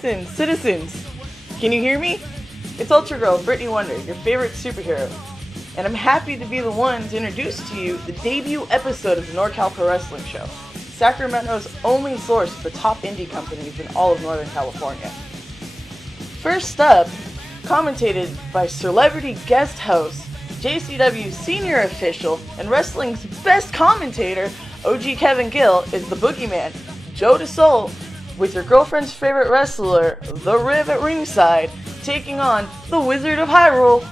Citizens, can you hear me? It's Ultra Girl, Brittany Wonder, your favorite superhero. And I'm happy to be the one to introduce to you the debut episode of the NorCal Pro Wrestling Show, Sacramento's only source for top indie companies in all of Northern California. First up, commentated by celebrity guest host, JCW senior official, and wrestling's best commentator, OG Kevin Gill, is the boogeyman, Joe DeSoul, with your girlfriend's favorite wrestler, The Riv at ringside, taking on the Wizard of Hyrule,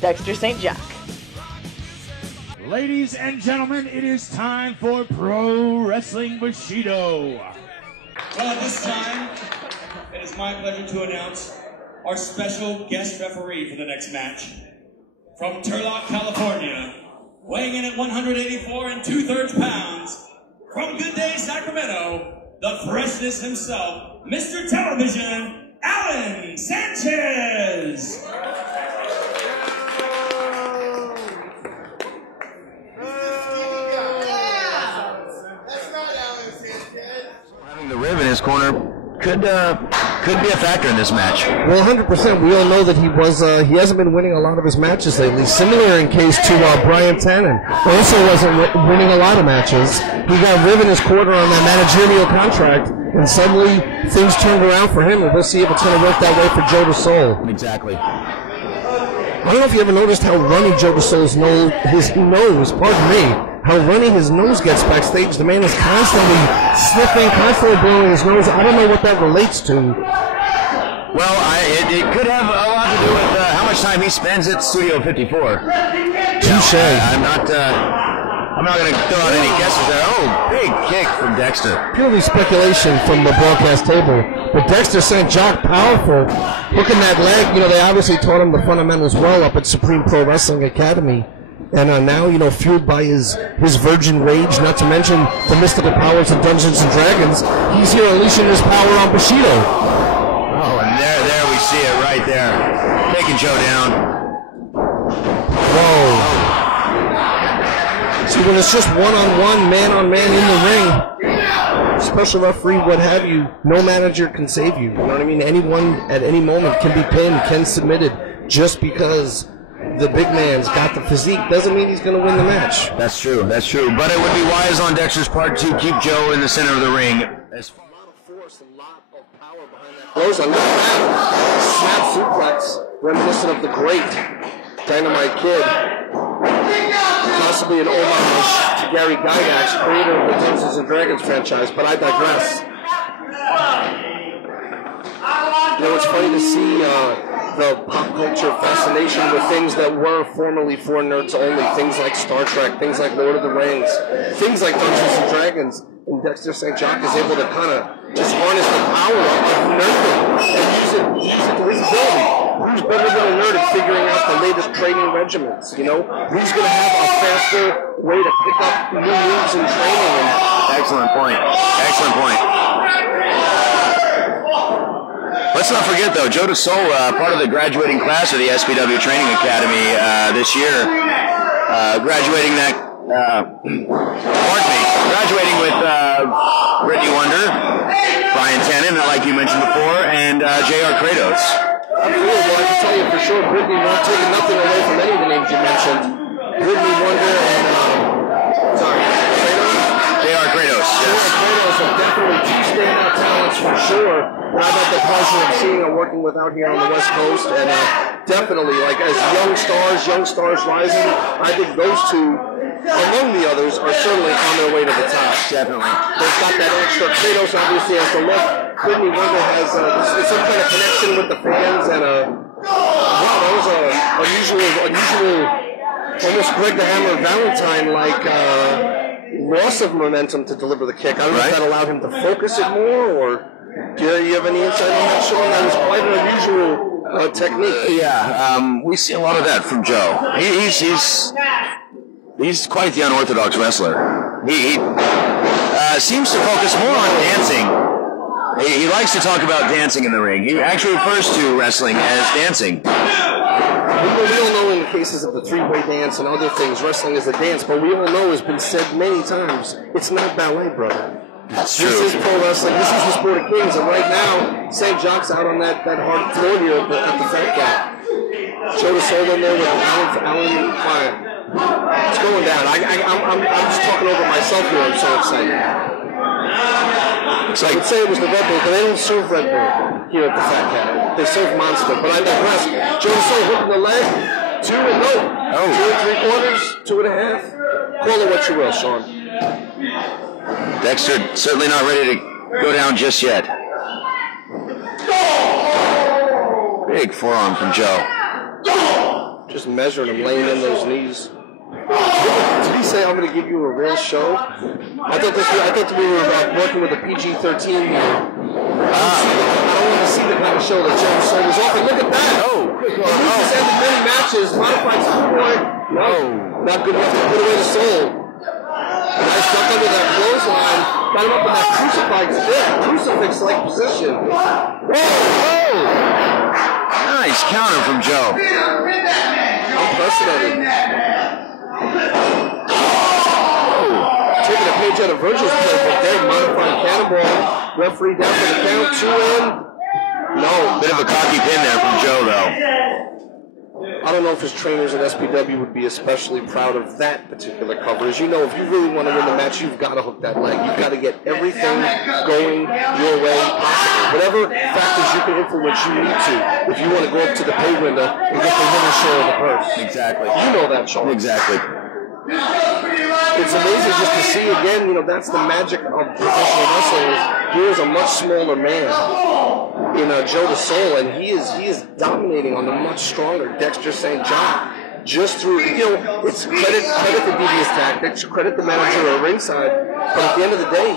Dexter St. Jack. Ladies and gentlemen, it is time for Pro Wrestling Bushido. Well, at this time, it is my pleasure to announce our special guest referee for the next match. From Turlock, California, weighing in at 184 2/3 pounds, from Good Day, Sacramento, the freshness himself, Mr. Television, Alan Sanchez! Having the Riv in his corner could be a factor in this match. Well, 100%. We all know that he hasn't been winning a lot of his matches lately. Similar in case to Brian Tannen. Also wasn't winning a lot of matches. He got Riv in his corner on that managerial contract, and suddenly things turned around for him. And we'll see if it's going to work that way for Joe DeSoul. Exactly. I don't know if you ever noticed how runny Joe DeSoul's nose, how runny his nose gets backstage. The man is constantly sniffing, constantly blowing his nose. I don't know what that relates to. Well, it could have a lot to do with how much time he spends at Studio 54. Touche. I'm not going to throw out any guesses there. Oh, big kick from Dexter. Purely speculation from the broadcast table. But Dexter St. Jack, powerful. Hooking that leg, they obviously taught him the fundamentals well up at Supreme Pro Wrestling Academy. And now, fueled by his virgin rage, not to mention the mystical powers of Dungeons & Dragons, he's here unleashing his power on Bushido. Oh, and there we see it right there. Taking Joe down. Whoa. See, when it's just one-on-one, man-on-man in the ring, special referee, what have you, no manager can save you. You know what I mean? Anyone at any moment can be pinned, can submitted, just because the big man's got the physique doesn't mean he's going to win the match. That's true. But it would be wise on Dexter's part to keep Joe in the center of the ring. A lot of force, a lot of power behind that. Look at that. Snap suplex, reminiscent of the great Dynamite Kid. Possibly an homage to Gary Gygax, creator of the Dungeons & Dragons franchise, but I digress. It's funny to see the pop culture fascination with things that were formerly for nerds only, things like Star Trek, things like Lord of the Rings, things like Dungeons & Dragons, and Dexter St. Jack is able to kind of just harness the power of nerdom and use it to his ability. Who's better than a nerd at figuring out the latest training regimens, Who's going to have a faster way to pick up new moves in training? Excellent point. Let's not forget, though, Joe DeSoul, part of the graduating class of the SPW Training Academy this year, graduating with Brittany Wonder, Brian Tannen, like you mentioned before, and J.R. Kratos. Absolutely. Well, I can tell you for sure, Brittany won't take nothing away from any of the names you mentioned. Brittany Wonder and, J.R. Kratos, yes. J.R. Kratos are definitely two standout talents for sure. And I've had the pleasure of seeing and working with out here on the West Coast, and definitely, as young stars rising, I think those two, among the others, are certainly on their way to the top. Definitely. They've got that extra. Kratos obviously has the look. Brittany Wonder has some kind of connection with the fans, and wow, that was a unusual, almost Greg the Hammer Valentine-like loss of momentum to deliver the kick. I don't know if that allowed him to focus it more, or do you have any insight on that, Sean? That was quite an unusual technique. Yeah, we see a lot of that from Joe. He's quite the unorthodox wrestler. He seems to focus more on dancing. He likes to talk about dancing in the ring. He actually refers to wrestling as dancing. We all know in the cases of the three-way dance and other things, wrestling is a dance, but we all know has been said many times, it's not ballet, brother. That's This true. is pro wrestling. This is the sport of kings. And right now, St. Jock's out on that hard floor here at the Fat Cat. Joe DeSola in there with Alan Fire. It's going down. I'm just talking over myself here. I'm so excited. I would say it was the Red Bull, but they don't serve Red Bull here at the Fat Cat. They serve Monster. But I digress. Joe DeSola hooking the leg. 2 and no. 2 3/4, 2.5. Call it what you will, Sean. Dexter certainly not ready to go down just yet. Big forearm from Joe. Just measuring him, laying in those knees. Did he say, I'm going to give you a real show? I thought we were working with a PG-13 here. I don't want to see the kind of show that Joe DeSola was offering. Look at that! He's ended many matches, modified support. No, not good enough to put away the soul. Nice duck under that clothesline. Got him up in that crucifix-like position. Whoa! Nice counter from Joe. Unprecedented. Taking a page out of Virgil's playbook there, modifying cannonball. Referee down for the count, 2 in. No. Bit of a cocky pin there from Joe, though. I don't know if his trainers at SPW would be especially proud of that particular cover. As you know, if you really want to win the match, you've got to hook that leg. You've got to get everything going your way possible. Whatever factors you can influence, you need to. If you want to go up to the pay window and get the winner's share of the purse. Exactly. You know that, Sean. Exactly. It's amazing just to see again, that's the magic of professional wrestling. Here's a much smaller man in Joe DeSola, and he is dominating on the much stronger Dexter St. John. Just through, it's credit the devious tactics, credit the manager at ringside, but at the end of the day,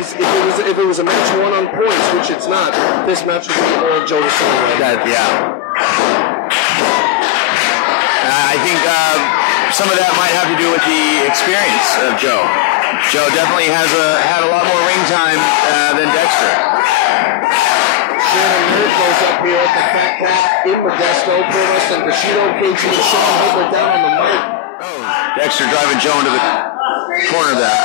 if it was a match won on points, which it's not, this match would be all Joe DeSola. I think some of that might have to do with the experience of Joe. Joe definitely had a lot more ring time than Dexter. Shannon Nerd goes up here at the Fat Cat in Modesto. Pro Wrestling Bushido, KG and Sean Hooper down on the mic. Dexter driving Joe into the corner there.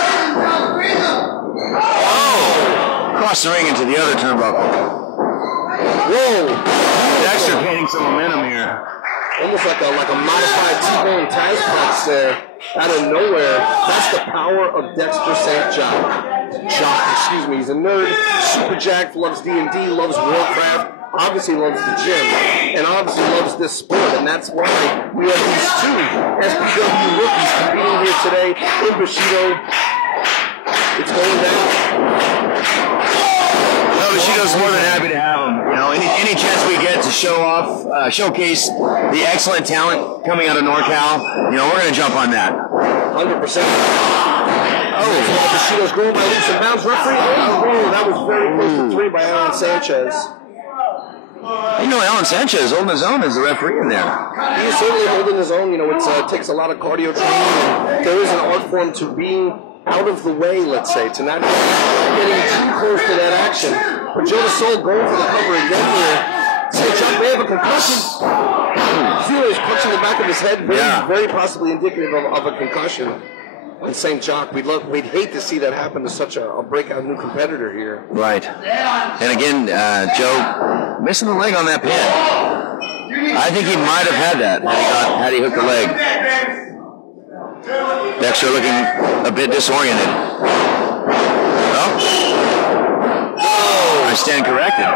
Oh! Across the ring into the other turnbuckle. Whoa! Dexter gaining some momentum here. Almost like a modified T-Bone Taz punch there out of nowhere. That's the power of Dexter St. John. He's a nerd, super jacked, loves D&D, loves Warcraft, obviously loves the gym, and obviously loves this sport, and that's why we have these 2 SPW rookies competing here today in Bushido. It's going down. No, Bushido's more than happy to have him. Any chance we get to showcase the excellent talent coming out of NorCal, we're going to jump on that. 100%. Bushido's going by leaps and bounds. Referee. Oh, that was very close to 3 by Alan Sanchez. Alan Sanchez holding his own as the referee in there. He is certainly holding his own. It takes a lot of cardio training. And there is an art form to being out of the way, let's say, to not getting too close to that action. But Joe DeSola going for the cover again here. St. John may have a concussion. Feel he's punching the back of his head, very possibly indicative of a concussion. And St. Jock, we'd hate to see that happen to such a breakout new competitor here. Right. And again, Joe missing the leg on that pin. I think he might have had that had he hooked the leg. Dexter looking a bit disoriented. I stand corrected.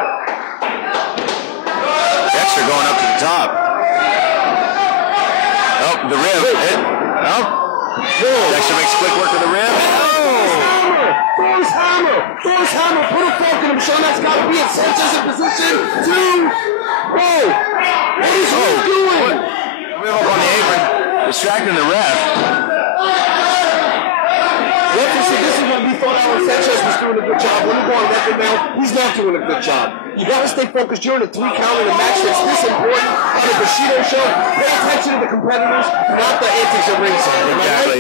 Dexter going up to the top. The rib. Dexter makes quick work of the rib. Thor's hammer. Put a fork in him, Sean. That's got to be it. Sanchez in position. 2. Whoa. What is he doing? Rib up on the apron. Distracting the ref. This is when we thought Alan Sanchez was doing a good job. When we go on record now, he's not doing a good job. You got to stay focused. You're in a 3 count in a match that's this important. On the Bushido show, pay attention to the competitors, not the antics of ringside.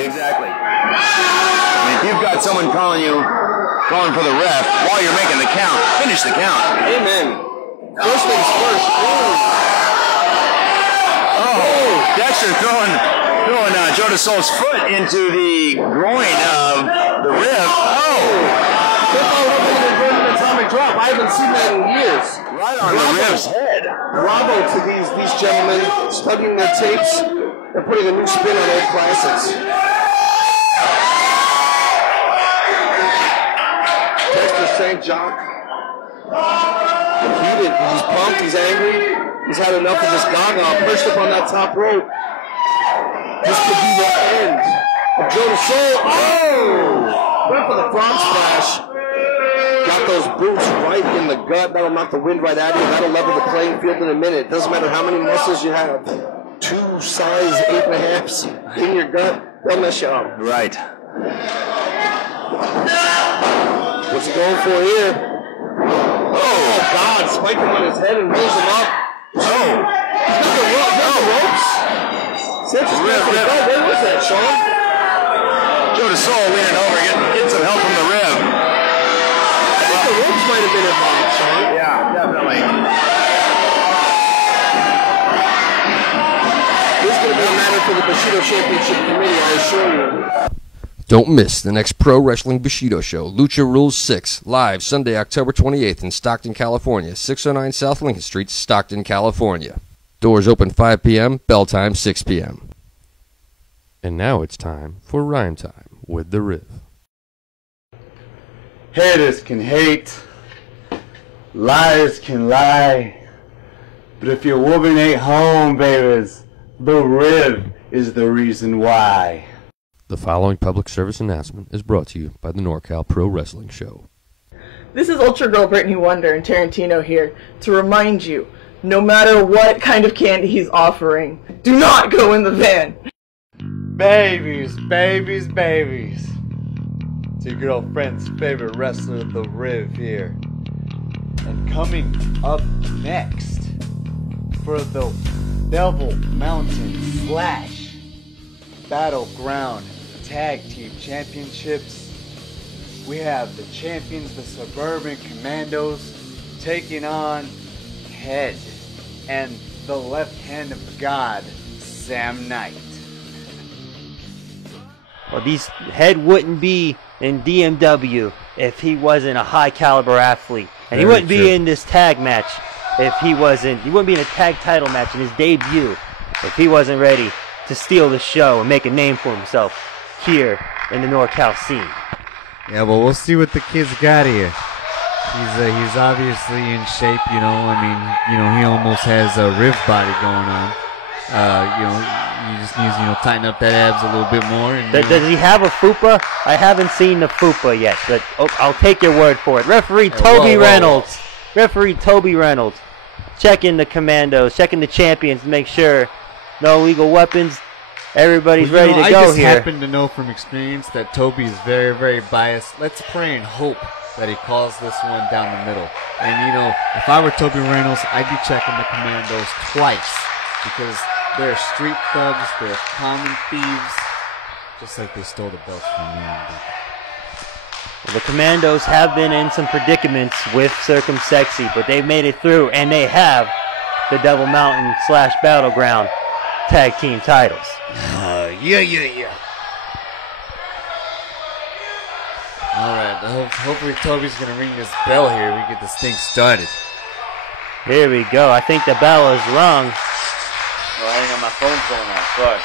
Exactly. If you've got someone calling for the ref while you're making the count, finish the count. Amen. First things first. Dexter throwing Joe DeSol's foot into the groin of the rib. Oh! Atomic drop. I haven't seen that in years. Right on the rib's head. Bravo to these gentlemen studying their tapes and putting a new spin on old classics. Dexter St. John. Heated. He's pumped. He's angry. He's had enough of this gaga. Perched up on that top rope. This could be the end of Joe DeSol. Oh! Went for the frog splash. Got those boots right in the gut. That'll knock the wind right out of you. That'll level the playing field in a minute. Doesn't matter how many muscles you have. 2 size 8.5s in your gut, they'll mess you up. Right. What's he going for here? Oh, God. Spike him on his head and rolls him up. Oh. He's got the ropes. Sanchez got the belt. Where was that, Sean? Joe DeSol leaning over, getting some help from the rib. I think the ropes might have been involved, Sean. Yeah, definitely. This is going to be a matter for the Bushido Championship Committee, I assure you. Don't miss the next Pro Wrestling Bushido show, Lucha Rules 6, live Sunday, October 28th in Stockton, California, 609 South Lincoln Street, Stockton, California. Doors open 5 p.m., bell time 6 p.m. And now it's time for Rhyme Time with the Riv. Haters can hate, liars can lie, but if your woman ain't home, babies, the Riv is the reason why. The following public service announcement is brought to you by the NorCal Pro Wrestling Show. This is Ultra Girl Brittany Wonder and Tarantino here to remind you, no matter what kind of candy he's offering, do not go in the van. Babies, babies, babies. It's your girlfriend's favorite wrestler, The Riv, here. And coming up next, for the Devil Mountain Slash Battleground Tag Team Championships, we have the champions, the Suburban Commandos, taking on Head and the left hand of God, Sam Knight. Well, Head wouldn't be in DMW if he wasn't a high caliber athlete. And he wouldn't be in this tag match if he wouldn't be in a tag title match in his debut if he wasn't ready to steal the show and make a name for himself here in the NorCal scene. Yeah, well, we'll see what the kid's got here. He's obviously in shape, you know. I mean, you know, he almost has a Riv body going on. You know, he just needs, you know, tighten up that abs a little bit more. And, does he have a fupa? I haven't seen the fupa yet, but I'll take your word for it. Referee Toby Reynolds. Referee Toby Reynolds. Checking the commandos, checking the champions to make sure no illegal weapons. Everybody's ready to go here. I just happen to know from experience that Toby is very, very biased. Let's pray and hope that he calls this one down the middle. And, you know, if I were Toby Reynolds, I'd be checking the commandos twice because they're street thugs, they're common thieves, just like they stole the belts from me. Well, the commandos have been in some predicaments with Circumsexy, but they've made it through, and they have the Devil Mountain / Battleground tag team titles. Yeah. All right, hopefully Toby's going to ring this bell here. We get this thing started. Here we go. I think the bell is rung. Oh, hang on, my phone's going off. Sorry.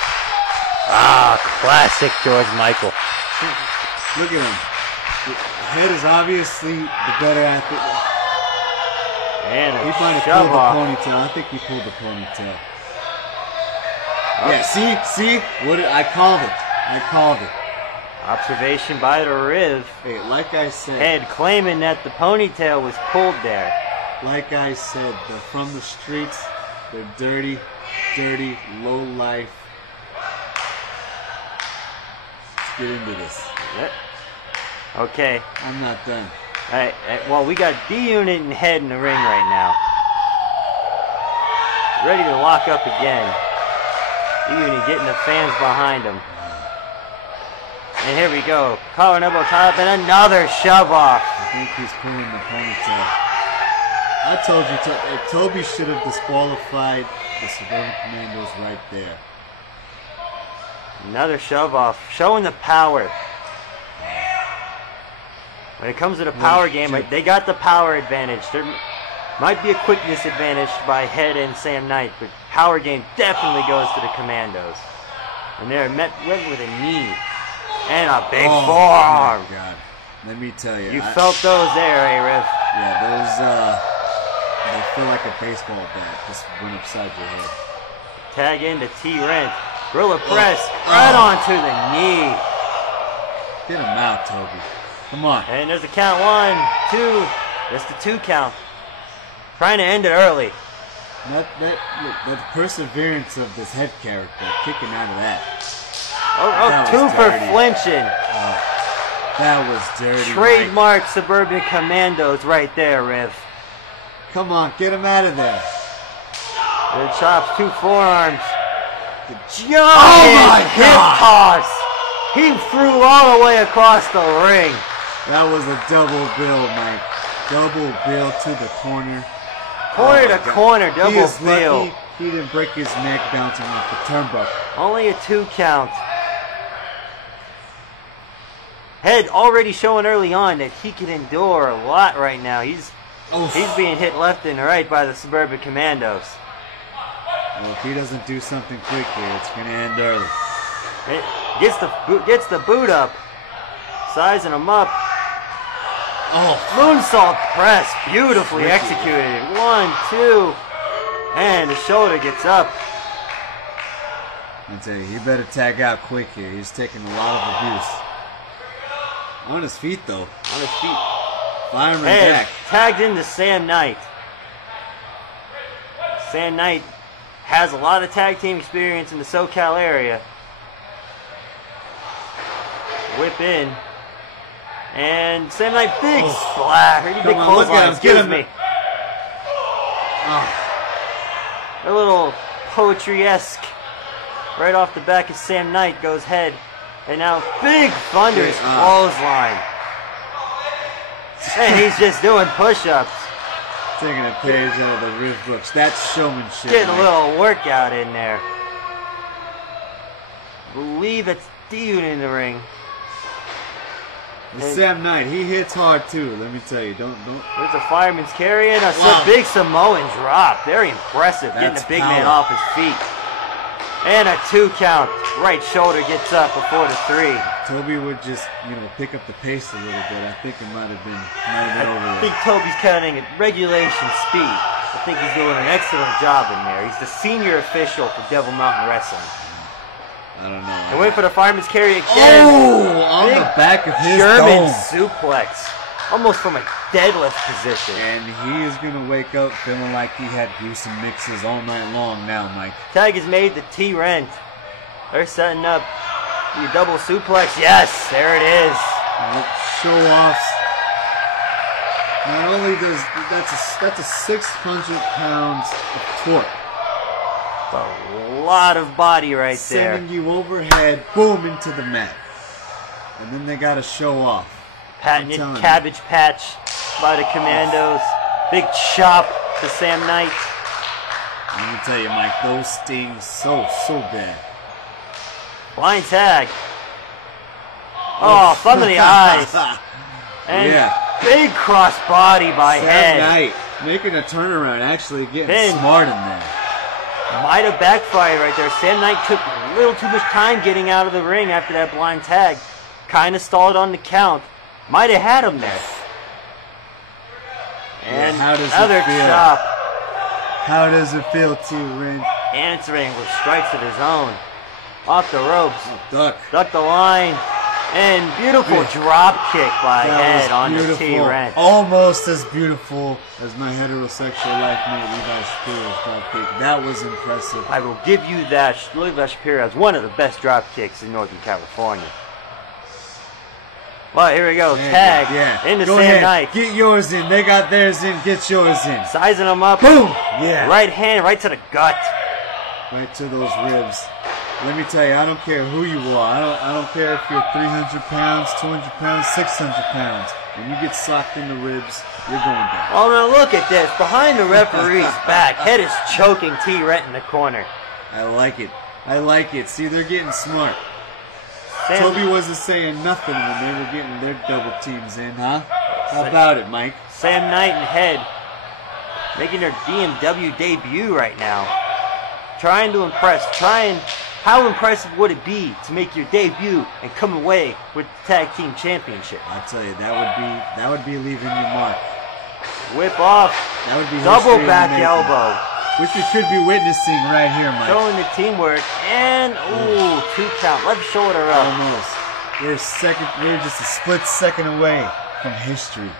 Ah, classic George Michael. Look at him. Head is obviously the better athlete. And he might have pulled the ponytail. I think he pulled the ponytail. Yeah, see? I called it. Observation by the Riv. Hey, like I said. Head claiming that the ponytail was pulled there. Like I said, they're from the streets. They're dirty, low life. Let's get into this. Yep. Okay. I'm not done. All right. Well, we got D-Unit and Head in the ring right now. Ready to lock up again. D-Unit getting the fans behind him. And here we go. Collar and elbow tie up and another shove off. I think he's pulling the ponytail. I told you, Toby should have disqualified the Suburban Commandos right there. Another shove off, showing the power. When it comes to the power game, they got the power advantage. There might be a quickness advantage by Head and Sam Knight, but power game definitely goes to the Commandos. And they're met with a knee and a big forearm. Oh, my God. Let me tell you. You felt those there, Riv. Yeah, those, they feel like a baseball bat just went upside your head. Tag into T-Rent. Gorilla press right onto the knee. Get him out, Toby. Come on. And there's a count. 1, 2. That's the 2 count. Trying to end it early. Look, the perseverance of this Head character, kicking out of that. That 2 for flinching. That was dirty. Trademark Suburban Commandos right there, Riv. Come on, get him out of there. Good chops, 2 forearms. The giant hip toss. He threw all the way across the ring. That was a double bill, Mike. Double bill to the corner. Corner to corner, double bill. Lucky he didn't break his neck bouncing off the turnbuckle. Only a 2 count. Head already showing early on that he can endure a lot right now. He's being hit left and right by the Suburban Commandos. Well, if he doesn't do something quick here, it's going to end early. It gets the boot up. Sizing him up. Moonsault press. Beautifully executed. 1, 2. And the shoulder gets up. I tell you, he better tag out quick here. He's taking a lot of abuse. On his feet, though. On his feet. Fireman and Jack. Tagged into Sam Knight. Sam Knight has a lot of tag team experience in the SoCal area. Whip in. And Sam Knight, big splash. Big clothesline, excuse me. A little poetry-esque. Right off the back of Sam Knight goes Head. And now big thunderous clothesline. And he's just doing push-ups. Taking a page out of the Riv books. That's showmanship. Getting a little workout in there. Believe it's Dean in the ring. Sam Knight, he hits hard too. Let me tell you, don't. There's a fireman's carry and a big Samoan drop. Very impressive, getting the big man off his feet. And a 2 count. Right shoulder gets up before the 3. Toby would just, pick up the pace a little bit. I think it might have been over I think Toby's counting at regulation speed. I think he's doing an excellent job in there. He's the senior official for Devil Mountain Wrestling. I don't know. And wait for the fireman's carry again. On the back of his German dome. suplex. Almost from a deadlift position. And he is going to wake up feeling like he had gruesome mixes all night long now, Mike. Tag is made to T-Rent. They're setting up your double suplex. Yes, there it is. Show-offs. Not only does that's a 600 pounds of torque. A lot of body right there. Sending you overhead, boom, into the mat. And then they got to show off. Patented cabbage patch by the Commandos. Big chop to Sam Knight. Let me tell you, Mike, those sting so bad. Blind tag. Oh, thumb in the eyes. And big cross body by Head. Sam Knight making a turnaround, actually getting smart in there. Might have backfired right there. Sam Knight took a little too much time getting out of the ring after that blind tag. Kind of stalled on the count. Might have had him there. And another chop. How does it feel to Ren? Answering with strikes of his own. Off the ropes. Duck the line. And beautiful drop kick by Head on the T-Rent. Almost as beautiful as my heterosexual life mate Levi Shapiro's drop kick. That was impressive. I will give you that. Levi Shapiro has one of the best drop kicks in Northern California. Well, here we go. Tag into Sam Knight. Get yours in. They got theirs in. Get yours in. Sizing them up. Boom. Yeah. Right hand right to the gut. Right to those ribs. Let me tell you, I don't care who you are. I don't care if you're 300 pounds, 200 pounds, 600 pounds. When you get socked in the ribs, you're going down. Oh, now look at this. Behind the referee's back, Head is choking T-Rent in the corner. I like it. I like it. See, they're getting smart. Toby wasn't saying nothing when they were getting their double teams in, huh? How about it, Mike? Sam Knight and Head making their DMW debut right now. Trying to impress. How impressive would it be to make your debut and come away with the tag team championship? I'll tell you, that would be leaving your mark. Whip off. That would be double history back in the making. elbow. Which we could be witnessing right here, Mike. Showing the teamwork and 2 count. Left shoulder up. Almost. We're just a split second away from history.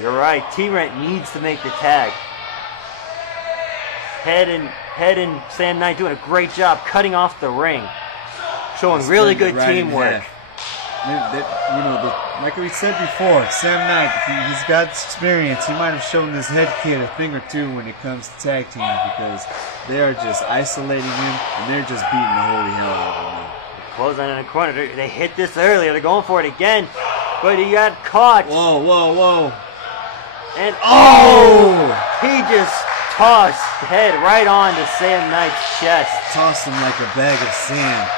You're right. T-Rent needs to make the tag. Head and Sam Knight doing a great job cutting off the ring. Showing really good teamwork. Like we said before, Sam Knight, he's got experience. He might have shown this head kid a thing or two when it comes to tag teams because they are just isolating him and they're just beating the holy hell out of him. Close on in the corner. They hit this earlier. They're going for it again, but he got caught. Whoa. And he just tossed Head right onto Sam Knight's chest. Tossed him like a bag of sand.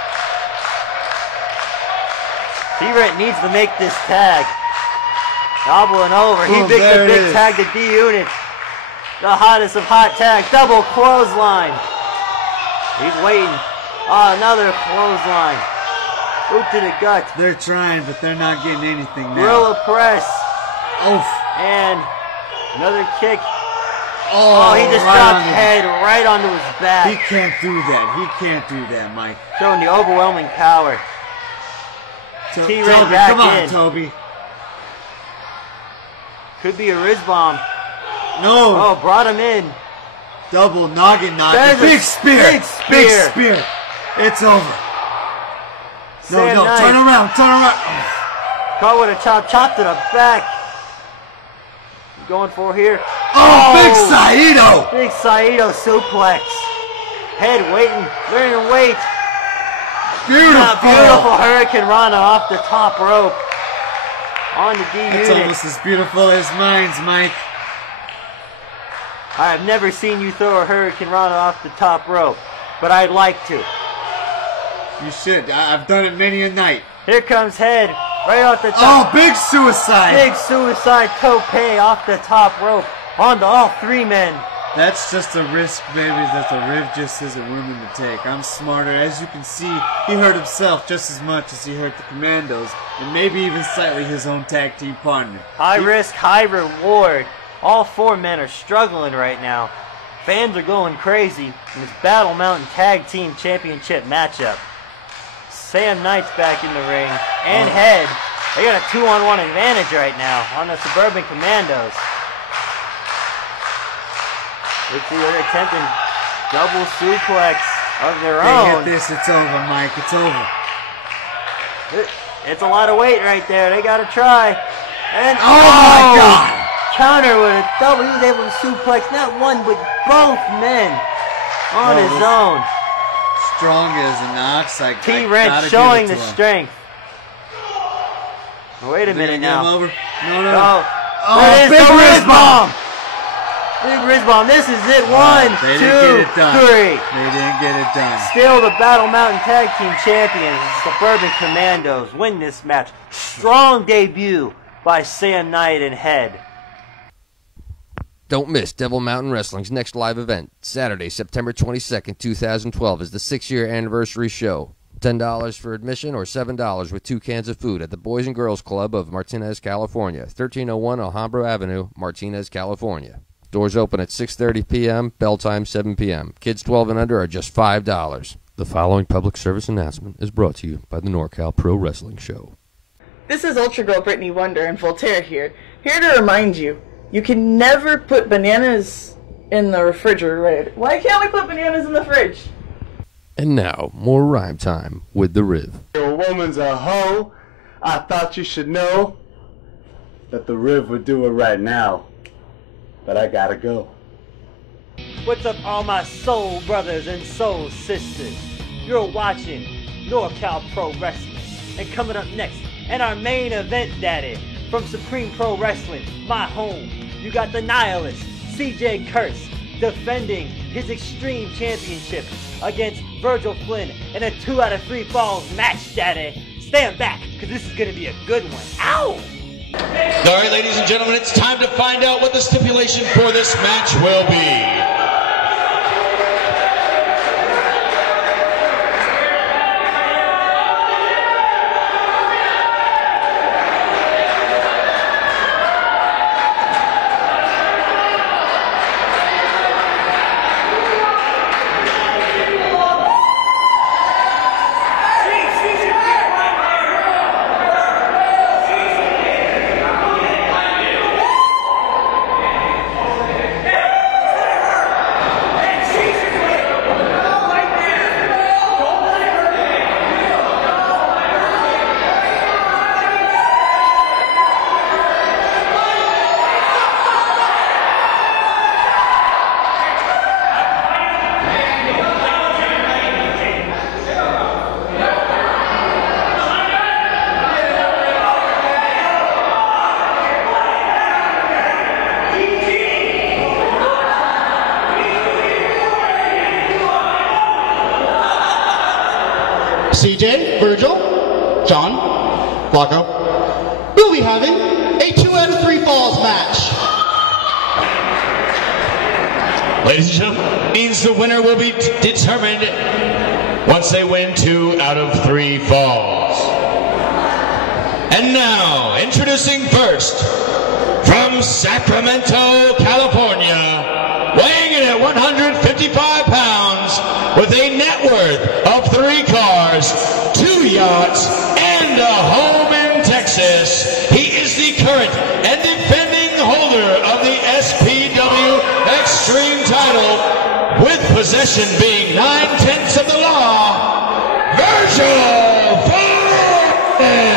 T-Rent needs to make this tag. Gobbling over. He makes the big tag to D-Unit. The hottest of hot tags. Double clothesline. He's waiting. Another clothesline. Boot to the gut. They're trying, but they're not getting anything now. Gorilla press. Oof. And another kick. Oh, he just dropped Head right onto his back. He can't do that, Mike. Showing the overwhelming power. T-Rent back come on, in. Toby. Could be a Riz bomb. No. Oh, brought him in. Double noggin knock. Big spear. It's over. No, turn around. Caught with a chop to the back. Going for here. Big Saito. Big Saito suplex. Head waiting, learning to wait. Beautiful Hurricane Rana off the top rope. On the D-Unit. It's almost as beautiful as mine's, Mike. I've never seen you throw a Hurricane Rana off the top rope, but I'd like to. You should. I've done it many a night. Here comes Head, right off the top. Big suicide. Big suicide tope off the top rope onto all 3 men. That's just a risk, baby, that the Riv just isn't willing to take. I'm smarter. As you can see, he hurt himself just as much as he hurt the Commandos, and maybe even slightly his own tag team partner. High risk, high reward. All 4 men are struggling right now. Fans are going crazy in this Battle Mountain Tag Team Championship matchup. Sam Knight's back in the ring, and Head. They got a 2-on-1 advantage right now on the Suburban Commandos. Let's see, they're attempting double suplex of their own. They hit this, it's over, Mike. It's over. It's a lot of weight right there. They got to try. And my God! Counter with a double. He was able to suplex not one, but both men on his own. Strong as an ox. T-Rent showing the strength. Wait a minute now. Over? No. Big Riz bomb. Big Riz bomb. This is it. 1, 2, 3. They didn't get it done. Still the Battle Mountain Tag Team Champions, the Suburban Commandos, win this match. Strong debut by Sam Knight and Head. Don't miss Devil Mountain Wrestling's next live event, Saturday, September 22nd, 2012, is the 6-year anniversary show. $10 for admission or $7 with 2 cans of food at the Boys and Girls Club of Martinez, California, 1301 Alhambra Avenue, Martinez, California. Doors open at 6:30 p.m., bell time 7 p.m. Kids 12 and under are just $5. The following public service announcement is brought to you by the NorCal Pro Wrestling Show. This is Ultra Girl Brittany Wonder and Voltaire here to remind you, you can never put bananas in the refrigerator. Why can't we put bananas in the fridge? And now, more rhyme time with the Riv. Your woman's a hoe. I thought you should know that the Riv would do it right now. But I gotta go. What's up, all my soul brothers and soul sisters? You're watching NorCal Pro Wrestling. And coming up next, and our main event, daddy, from Supreme Pro Wrestling, my home, you got the Nihilist, CJ Kurtz, defending his Extreme Championship against Virgil Flynn in a 2 out of 3 falls match, daddy. stand back, because this is going to be a good one. Ow! All right, ladies and gentlemen, it's time to find out what the stipulation for this match will be. CJ, Virgil, John, Flacco. We'll be having a 2 out of 3 falls match. Ladies and gentlemen, means the winner will be determined once they win 2 out of 3 falls. And now, introducing first, from Sacramento, California, weighing in at 155 pounds, with a net worth of 3 cars, 2 yachts, and a home in Texas. He is the current and defending holder of the SPW Extreme title, with possession being 9/10 of the law, Virgil Foreman.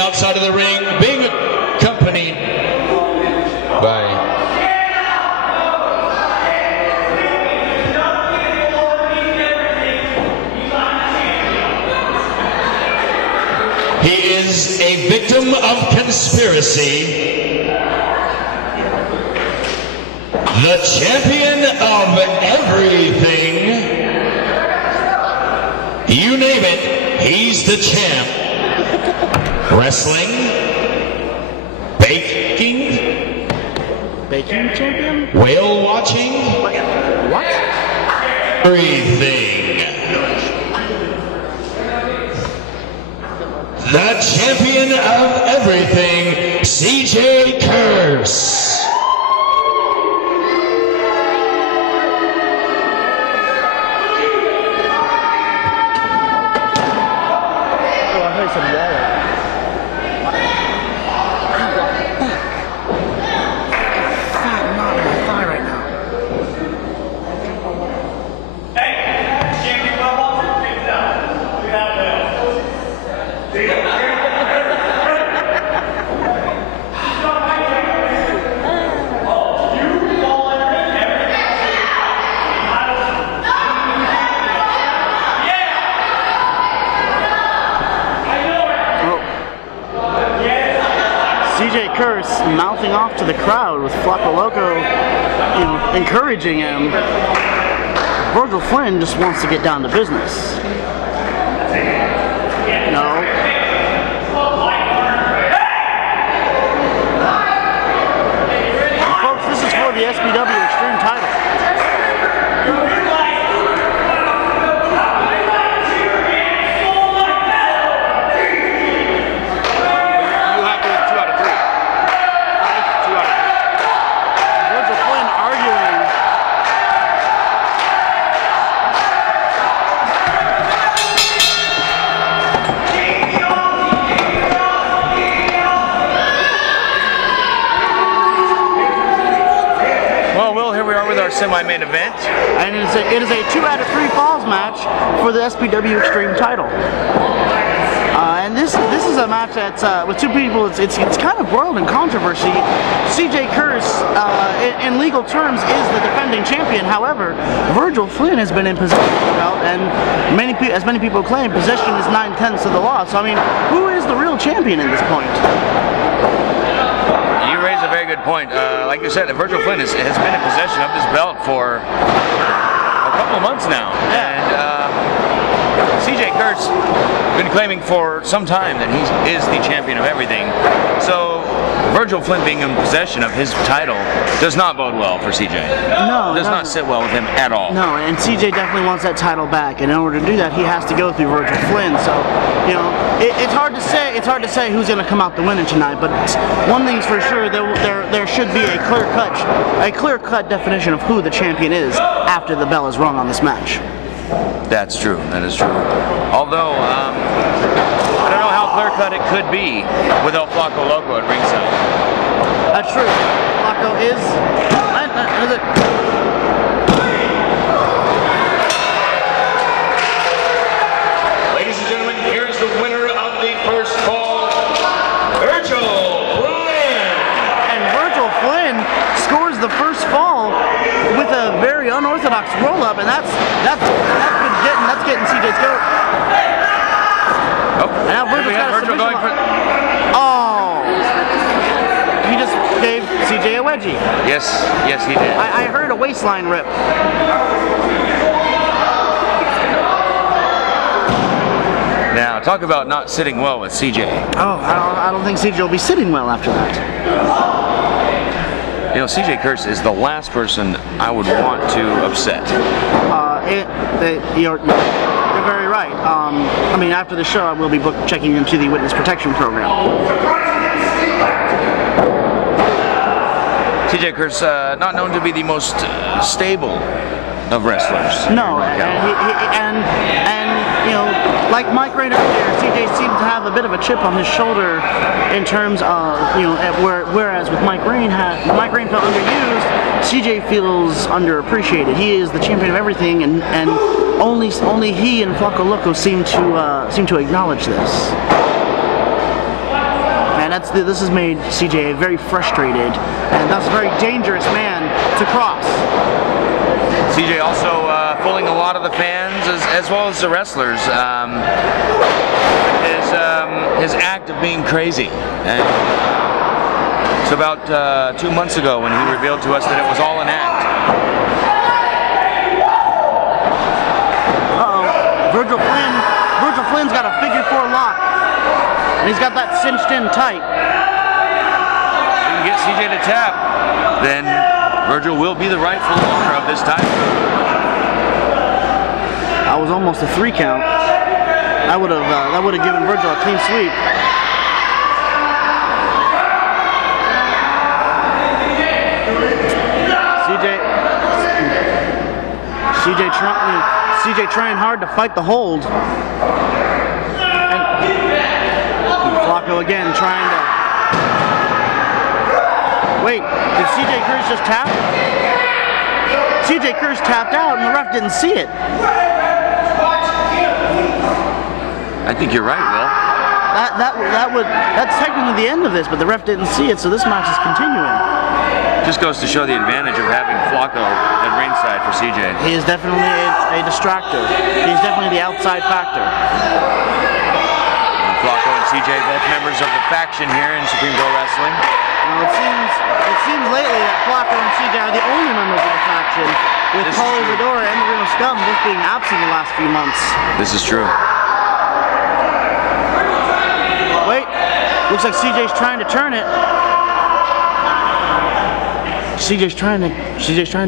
Outside of the ring, being accompanied by he is a victim of conspiracy, the champion of everything, you name it, he's the champ. Wrestling, baking champion, whale watching, what? Everything. The champion of everything, CJ Curse. CJ Curse mouthing off to the crowd with Flacco Loco, encouraging him. Virgil Flynn just wants to get down to business. No. And folks, this is for the SPW Extreme title. Semi-main event, and it is a 2 out of 3 falls match for the SPW Extreme title. and this is a match that's with two people. It's kind of broiled in controversy. CJ Curse, in legal terms, is the defending champion. However, Virgil Flynn has been in possession of the belt, and as many people claim, possession is 9/10 of the law. So I mean, who is the real champion at this point? You raise a very good point. Like you said, Virgil Flynn has been in possession of this belt for a couple of months now. Yeah. And CJ Kurt's been claiming for some time that he is the champion of everything. So Virgil Flynn being in possession of his title does not bode well for CJ. No, does not sit well with him at all. No, and CJ definitely wants that title back, and in order to do that, he has to go through Virgil Flynn. So, you know, it's hard to say. It's hard to say who's going to come out the winner tonight. But one thing's for sure: there should be a clear-cut definition of who the champion is after the bell is rung on this match. That's true. That is true. Although, I don't know how clear-cut it could be without Flaco Loco at ringside. That's true. Flaco is it? Ladies and gentlemen, here is the winner of the first fall, Virgil Flynn. And Virgil Flynn scores the first fall with a very unorthodox roll-up, and that's getting CJ's goat. Oh, and now Virgil's got a submission going for. Oh, he just gave CJ a wedgie. Yes, he did. I heard a waistline rip. Now, talk about not sitting well with CJ. Oh, I don't think CJ will be sitting well after that. You know, CJ Kurtz is the last person I would want to upset. You're very right. I mean, after the show, I will be checking into the witness protection program. CJ Kurtz, not known to be the most stable of wrestlers. No, and you know, like Mike Rayner there, CJ seemed to have a bit of a chip on his shoulder in terms of, you know, whereas with Mike Rain felt underused, CJ feels underappreciated. He is the champion of everything, and only he and Flaco Loco seem to acknowledge this. And this has made CJ very frustrated, and thus a very dangerous man to cross. CJ also fooling a lot of the fans as well as the wrestlers. His act of being crazy. And it's about 2 months ago when he revealed to us that it was all an act. Virgil Flynn's got a figure 4 lock, and he's got that cinched in tight. If we can get CJ to tap, then Virgil will be the rightful owner of this title. That was almost a 3 count. That would have given Virgil a clean sweep. CJ trying hard to fight the hold. And Flaco again trying to. Wait, did CJ Kurtz just tap? CJ Kurtz tapped out and the ref didn't see it. I think you're right, Will. That's technically the end of this, but the ref didn't see it, so this match is continuing. Just goes to show the advantage of having Flaco at ringside for CJ. He is definitely a distractor. He's definitely the outside factor. And Flaco and CJ, both members of the faction here in Supreme Pro Wrestling. Well, it seems lately that Flaco and CJ are the only members of the faction, with Paulie Fedora and the Reno Scum both being absent the last few months. This is true. Wait, looks like CJ's trying to turn it. CJ's trying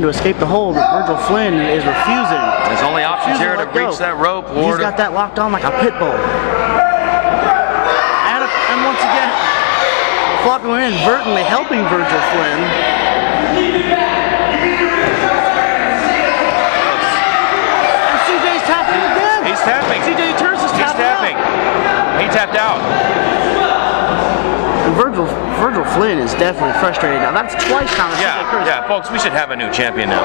to escape the hold, but Virgil Flynn is refusing. His only option here to reach that rope. He's got that locked on like a pit bull. And once again, Flaco inadvertently helping Virgil Flynn. And CJ's tapping again. He's tapping. CJ Turse is tapping. He tapped out. And Virgil Flynn is definitely frustrated now. That's twice now. Yeah, folks, we should have a new champion now.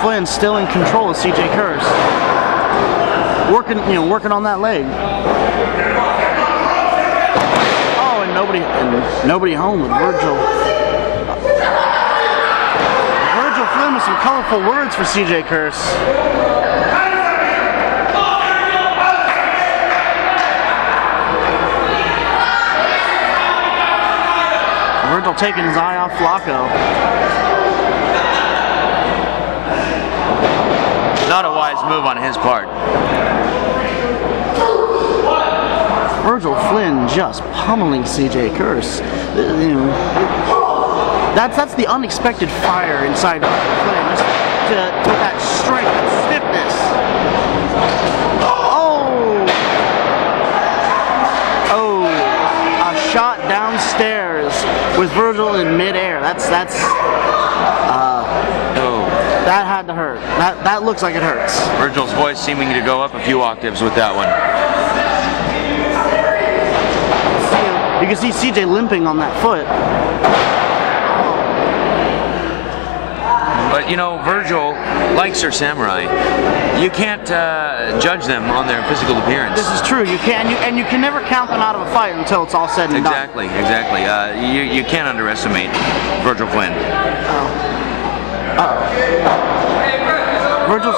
Flynn still in control of CJ Curse. Working on that leg. Oh, and nobody home with Virgil. Virgil Flynn with some colorful words for CJ Curse. Virgil taking his eye off Flacco. Not a wise move on his part. Virgil Flynn just pummeling CJ Curse. That's the unexpected fire inside Virgil Flynn. Just with that strength and stiffness. Oh, a shot downstairs with Virgil in midair. That had to hurt. That looks like it hurts. Virgil's voice seeming to go up a few octaves with that one. You can see CJ limping on that foot. But Virgil, like Sir Samurai, you can't judge them on their physical appearance. This is true. You can never count them out of a fight until it's all said and done. Exactly. You can't underestimate Virgil Flynn. Virgil's...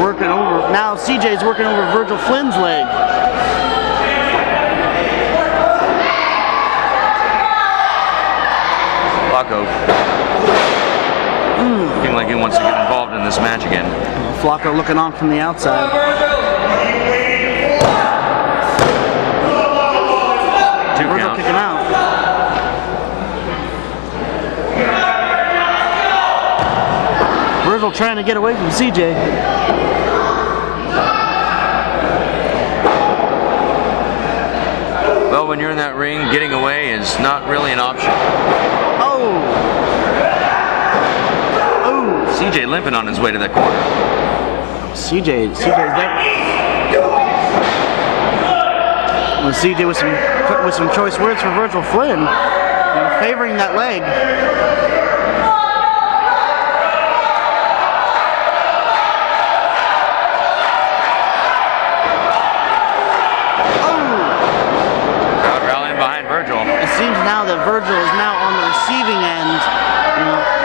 Working over... Now CJ's working over Virgil Flynn's leg. Flacco. Looking like he wants to get involved in this match again. Flacco looking on from the outside. Virgil kicking out. Virgil trying to get away from CJ. Well, when you're in that ring, getting away is not really an option. Oh! CJ limping on his way to that corner. CJ's there. Well, CJ with some choice words for Virgil Flynn, favoring that leg. Crowd rallying behind Virgil. It seems now that Virgil is now on the receiving end,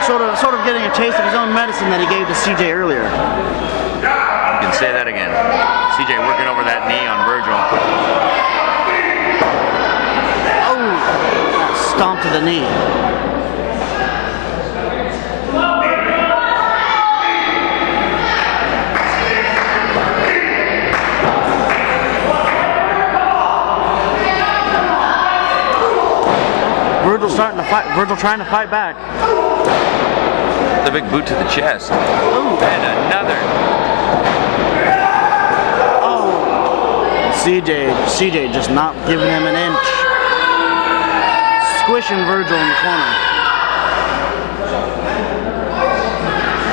sort of getting a taste of his own medicine that he gave to CJ earlier. You can say that again. CJ working over that knee on Virgil. Stomp to the knee. Virgil starting to fight. Virgil trying to fight back. The big boot to the chest. And another. CJ just not giving him an inch. Squishing Virgil in the corner.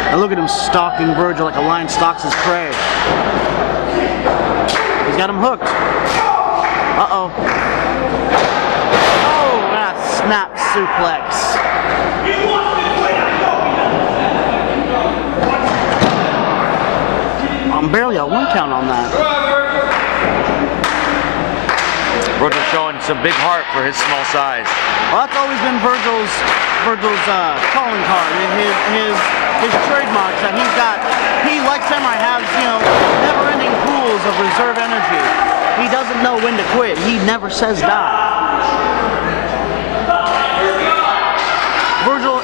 And look at him stalking Virgil like a lion stalks his prey. He's got him hooked. Uh-oh. Oh, that snap suplex. I'm barely a 1 count on that. Virgil showing some big heart for his small size. Well, that's always been Virgil's calling card. His trademarks that he's got. He, like Samurai, has never-ending pools of reserve energy. He doesn't know when to quit. He never says die. Virgil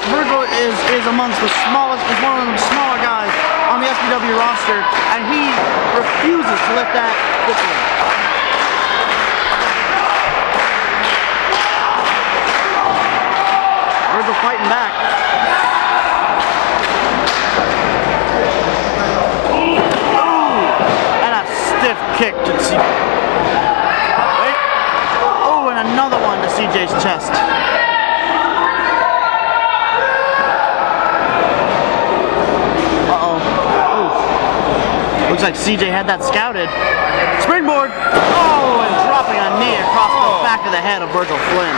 is amongst the smallest. Is one of the smaller guys on the SPW roster, and he refuses to let that get to him. Virgil fighting back. Ooh, and a stiff kick to CJ. Wait. Oh, and another one to CJ's chest. Uh-oh. Ooh. Looks like CJ had that scouted. Springboard. Oh, and dropping a knee across the back back of the head of Virgil Flynn.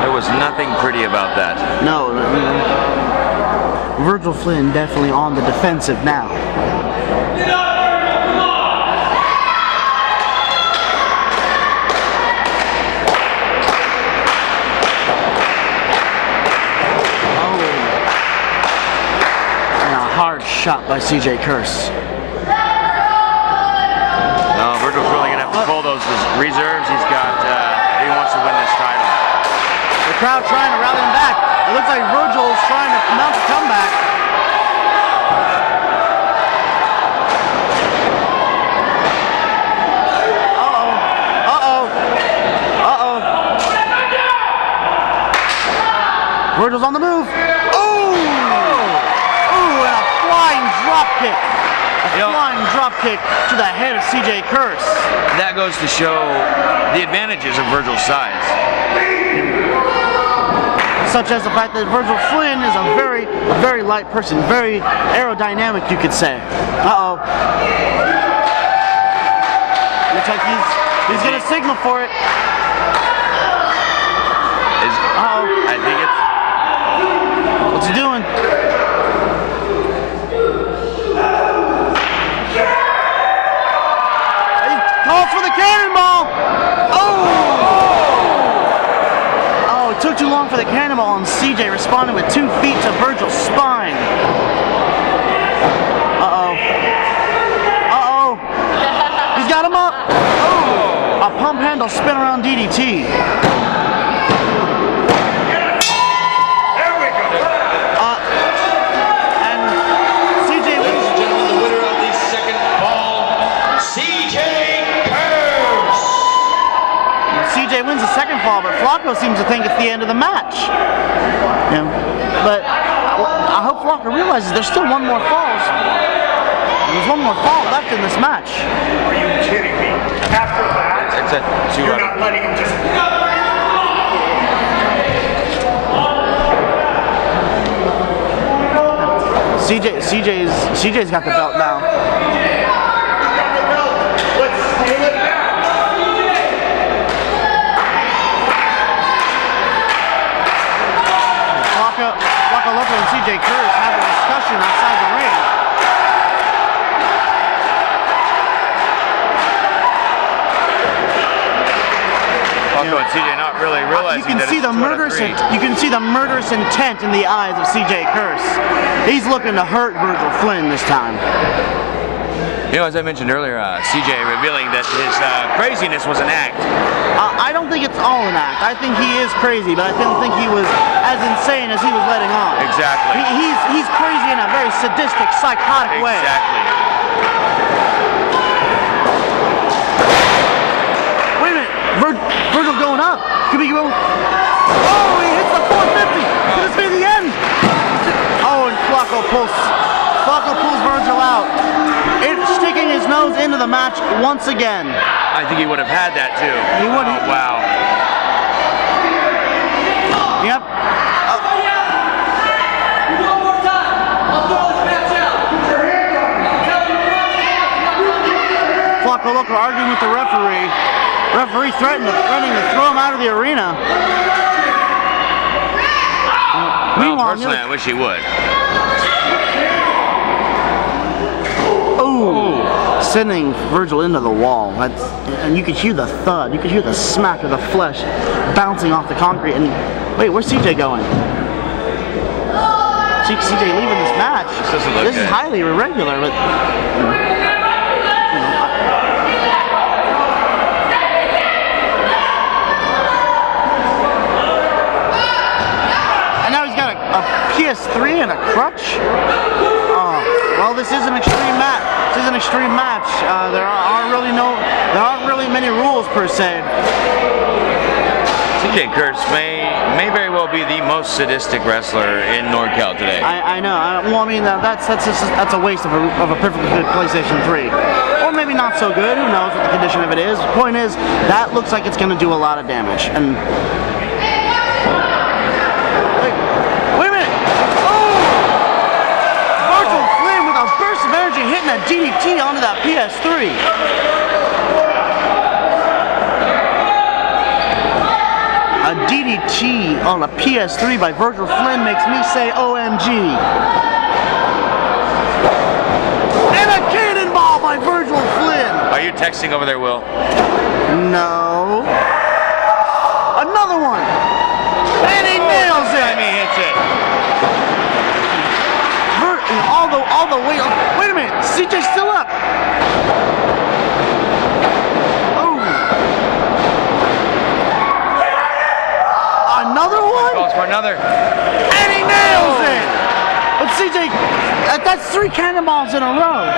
There was nothing pretty about that. No. Virgil Flynn definitely on the defensive now. Shot by CJ Curse. No, Virgil's really gonna have to pull those reserves. He's got. He wants to win this title. The crowd trying to rally him back. It looks like Virgil's trying to mount a comeback. Virgil's on the move. Flying drop kick to the head of CJ Curse. That goes to show the advantages of Virgil's size. Such as the fact that Virgil Flynn is a very light person, very aerodynamic, you could say. Uh-oh. Looks like he's going to signal for it. Uh-oh. I think it's... What's he doing? Calls for the cannonball! Oh, it took too long for the cannonball, and CJ responded with 2 feet to Virgil's spine. He's got him up! A pump handle spin around DDT. Wins the second fall, but Flacco seems to think it's the end of the match. Yeah. But I hope Flacco realizes there's still one more fall. There's one more fall left in this match. Are you kidding me? After that, you're not letting him just... CJ's got the belt now. Flacco and CJ Curse have a discussion outside the ring. Flacco and CJ not really realizing you can see the murderous intent in the eyes of CJ Curse. He's looking to hurt Virgil Flynn this time. You know, as I mentioned earlier, CJ revealing that his craziness was an act. I don't think it's all an act. I think he is crazy, but I didn't think he was as insane as he was letting on. Exactly. He's crazy in a very sadistic, psychotic way. Exactly. Wait a minute. Virgil going up. Could be going... Oh, he hits the 450. Could this be the end? Oh, and Flacco pulls Virgil out. Sticking his nose into the match once again. I think he would have had that too. He would. Oh, wow. Yep. One more time. I'll throw this match out. Flacco Loco arguing with the referee. Referee threatening to throw him out of the arena. Well, personally, I wish he would. Sending Virgil into the wall. And you could hear the thud. You could hear the smack of the flesh bouncing off the concrete. And wait, where's CJ going? CJ leaving this match. This is highly irregular, but... And now he's got a PS3 and a crutch. Well, this is an extreme match. This is an extreme match. There aren't really many rules per se. CJ Curse may very well be the most sadistic wrestler in NorCal today. I know. Well, I mean that's a waste of a perfectly good PlayStation 3, or maybe not so good. Who knows what the condition of it is? The point is that looks like it's going to do a lot of damage. And wait a minute! Oh! Virgil Flynn with a burst of energy hitting a DDT onto that PS3. A DDT on a PS3 by Virgil Flynn makes me say OMG. And a cannonball by Virgil Flynn. Are you texting over there, Will? No. Another one. And he nails it. He hits it. All the way up. Wait a minute. CJ's still up. Oh. Another one? Calls for another. And he nails it. But CJ, that's 3 cannonballs in a row.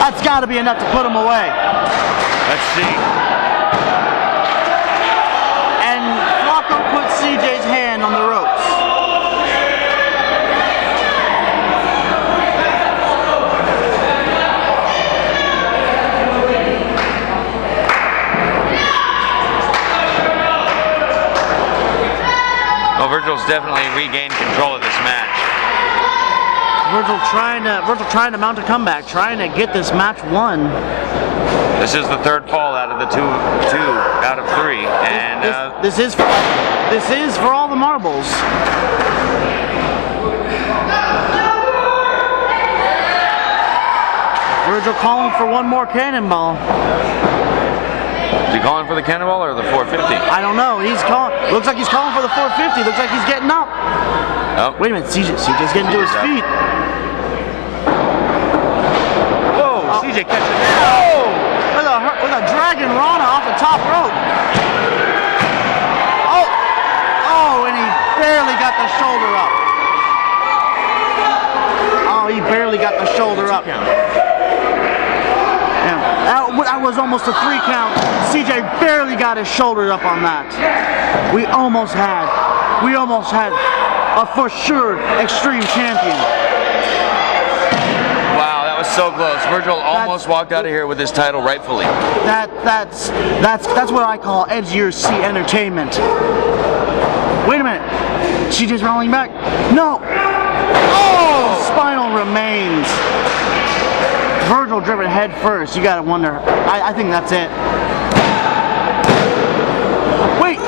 That's got to be enough to put him away. Let's see. And Flacco puts CJ's hand on the ropes. Well, Virgil's definitely regained control of this match. Virgil trying to mount a comeback, trying to get this match won. This is the 3rd fall out of the two out of 3, and this is for all the marbles. Virgil calling for one more cannonball. Is he calling for the cannonball or the 450? I don't know. He's calling. Looks like he's calling for the 450. Looks like he's getting up. Oh. Wait a minute. CJ's getting to his feet. Whoa! CJ catches it. Oh! With a dragon Rana off the top rope. Oh! And he barely got the shoulder up. Oh, he barely got the shoulder up. That was almost a 3 count. CJ barely got his shoulder up on that. We almost had a for sure Extreme Champion. Wow, that was so close. Virgil almost walked out of here with his title rightfully. That's what I call edgier C entertainment. Wait a minute. CJ's rolling back. No. Oh, spinal remains. Virgil driven head first. You gotta wonder. I think that's it. Wait,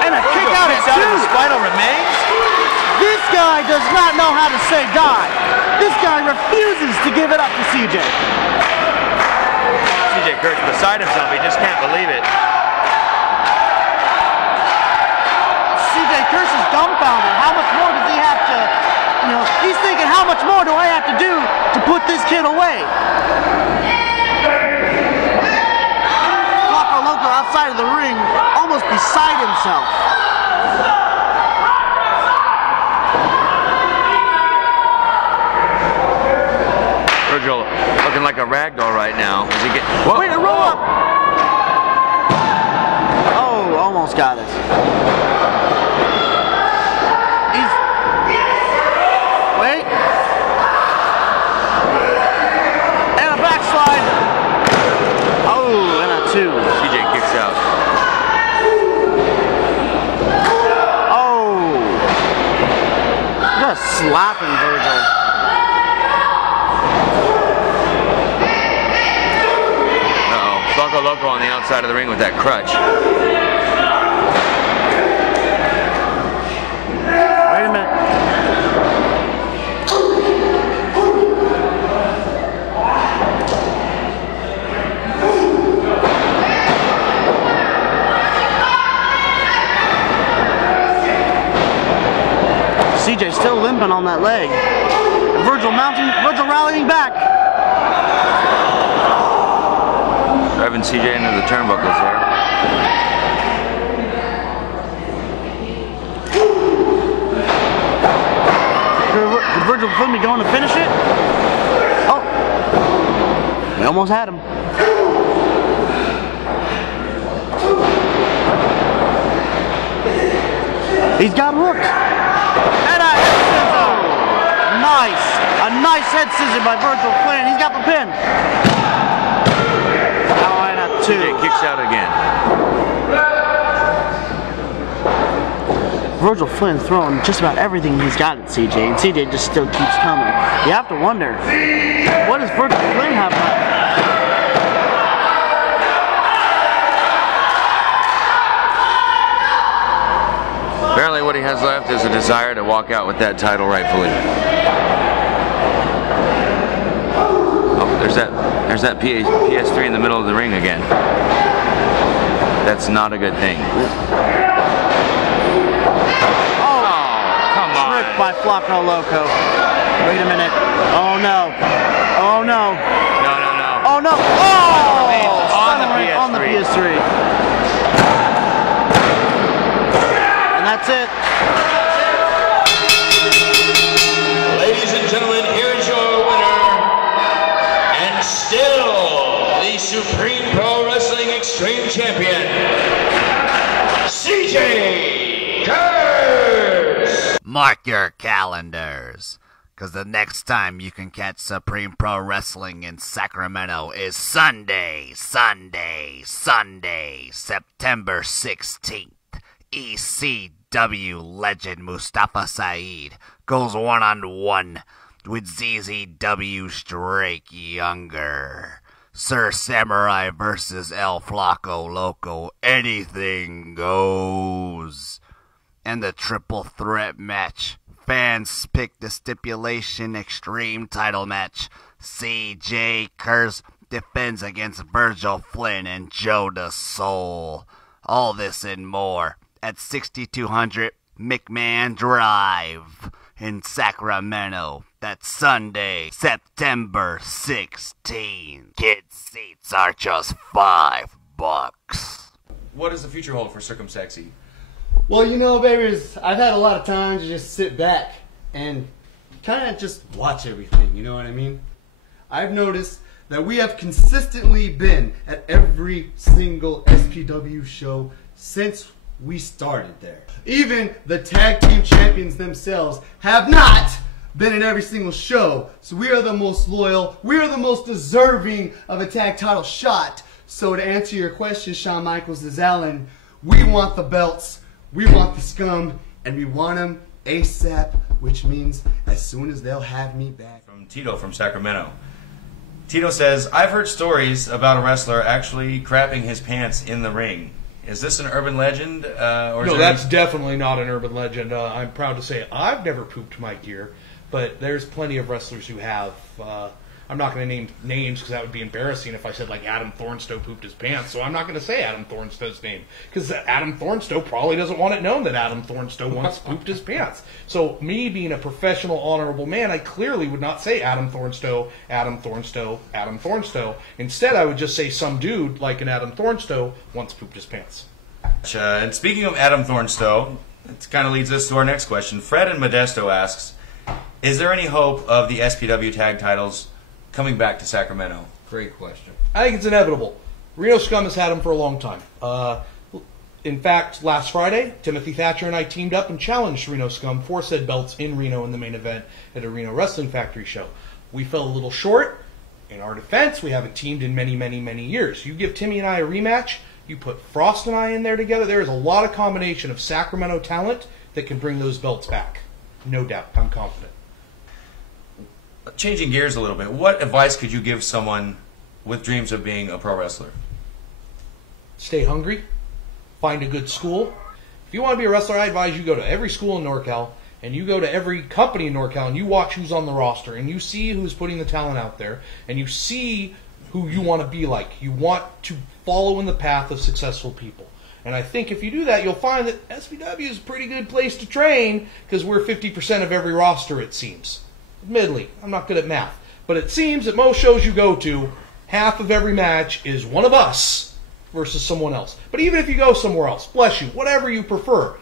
and a kick out at 2. Spinal remains? This guy does not know how to say die. This guy refuses to give it up to CJ. CJ Kurt's beside himself. He just can't believe it. CJ Kurtz is dumbfounded. How much more does he have to, he's thinking, how much more do I have to do to put this kid away? Flacco Loco outside of the ring, almost beside himself. Virgil looking like a ragdoll right now. As he Wait, a roll up! Oh, almost got it. Wait. And a backslide. Oh, and a 2. CJ kicks out. Oh. Just slapping Virgil. Flacco Loco on the outside of the ring with that crutch. Wait a minute. CJ still limping on that leg. Virgil rallying back. Driving CJ into the turnbuckles there. Did Virgil Flynn be going to finish it? Oh. We almost had him. He's got hooked. And a head scissor. Nice. A nice head scissor by Virgil Flynn. He's got the pin. CJ kicks out again. Virgil Flynn throwing just about everything he's got at CJ, and CJ just still keeps coming. You have to wonder, what does Virgil Flynn have left? Apparently what he has left is a desire to walk out with that title rightfully. Oh, there's that PS3 in the middle of the ring again. That's not a good thing. Oh, come on. Tricked by Flaco Loco. Wait a minute. Oh no. Oh no. No. Oh no. Oh! On the PS3. And that's it. Ladies and gentlemen, here's your winner, and still the Supreme Pro Wrestling Extreme Champion, CJ Curse! Mark your calendars, because the next time you can catch Supreme Pro Wrestling in Sacramento is Sunday, September 16th. ECW legend Mustafa Saeed goes one-on-one with ZZW Drake Younger. Sir Samurai versus El Flaco Loco. Anything goes. And the triple threat match. Fans pick the stipulation extreme title match. CJ Curse defends against Virgil Flynn and Joe the Soul. All this and more at 6200 McMahon Drive in Sacramento. That's Sunday, September 16th. Kids' seats are just $5. What does the future hold for Circumsexy? Well, you know, babies, I've had a lot of time to just sit back and kind of just watch everything, you know what I mean? I've noticed that we have consistently been at every single SPW show since we started there. Even the tag team champions themselves have not been at every single show. So we are the most loyal, we are the most deserving of a tag title shot. So to answer your question, Shawn Michaels is Allen, we want the belts, we want the scum, and we want them ASAP, which means as soon as they'll have me back. From Tito from Sacramento. Tito says, I've heard stories about a wrestler actually crapping his pants in the ring. Is this an urban legend? No, that's definitely not an urban legend. I'm proud to say I've never pooped my gear, but there's plenty of wrestlers who have. I'm not going to name names because that would be embarrassing if I said like Adam Thornstowe pooped his pants. So I'm not going to say Adam Thornstowe's name because Adam Thornstowe probably doesn't want it known that Adam Thornstowe once pooped his pants. So me being a professional, honorable man, I clearly would not say Adam Thornstowe, Adam Thornstowe, Adam Thornstowe. Instead, I would just say some dude like an Adam Thornstowe once pooped his pants. And speaking of Adam Thornstowe, it kind of leads us to our next question. Fred in Modesto asks, is there any hope of the SPW tag titles coming back to Sacramento? Great question. I think it's inevitable. Reno Scum has had them for a long time. In fact, last Friday, Timothy Thatcher and I teamed up and challenged Reno Scum for said belts in Reno in the main event at a Reno Wrestling Factory show. We fell a little short. In our defense, we haven't teamed in many, many, many years. You give Timmy and I a rematch, you put Frost and I in there together, there is a lot of combination of Sacramento talent that can bring those belts back. No doubt. I'm confident. Changing gears a little bit, what advice could you give someone with dreams of being a pro wrestler? Stay hungry. Find a good school. If you want to be a wrestler, I advise you go to every school in NorCal, and you go to every company in NorCal, and you watch who's on the roster, and you see who's putting the talent out there, and you see who you want to be like. You want to follow in the path of successful people. And I think if you do that, you'll find that SPW is a pretty good place to train because we're 50% of every roster, it seems. Admittedly, I'm not good at math. But it seems that most shows you go to, half of every match is one of us versus someone else. But even if you go somewhere else, bless you, whatever you prefer,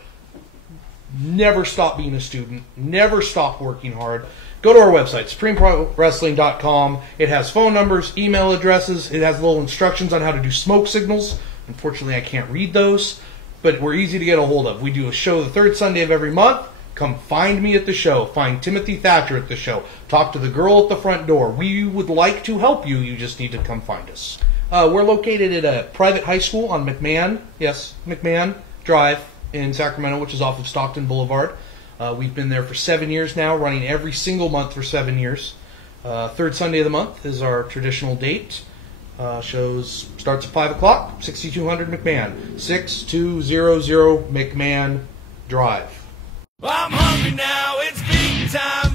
never stop being a student. Never stop working hard. Go to our website, SupremeProWrestling.com. It has phone numbers, email addresses. It has little instructions on how to do smoke signals. Unfortunately, I can't read those, but we're easy to get a hold of. We do a show the third Sunday of every month. Come find me at the show. Find Timothy Thatcher at the show. Talk to the girl at the front door. We would like to help you. You just need to come find us. We're located at a private high school on McMahon. Yes, McMahon Drive in Sacramento, which is off of Stockton Boulevard. We've been there for 7 years now, running every single month for 7 years. Third Sunday of the month is our traditional date. Shows starts at 5 o'clock, 6200 McMahon, 6200 McMahon Drive. I'm hungry now, it's feeding time.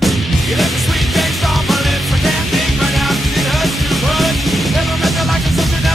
You left a sweet taste on my lips, I can't think right now, 'cause it hurts too much. Never met the like of something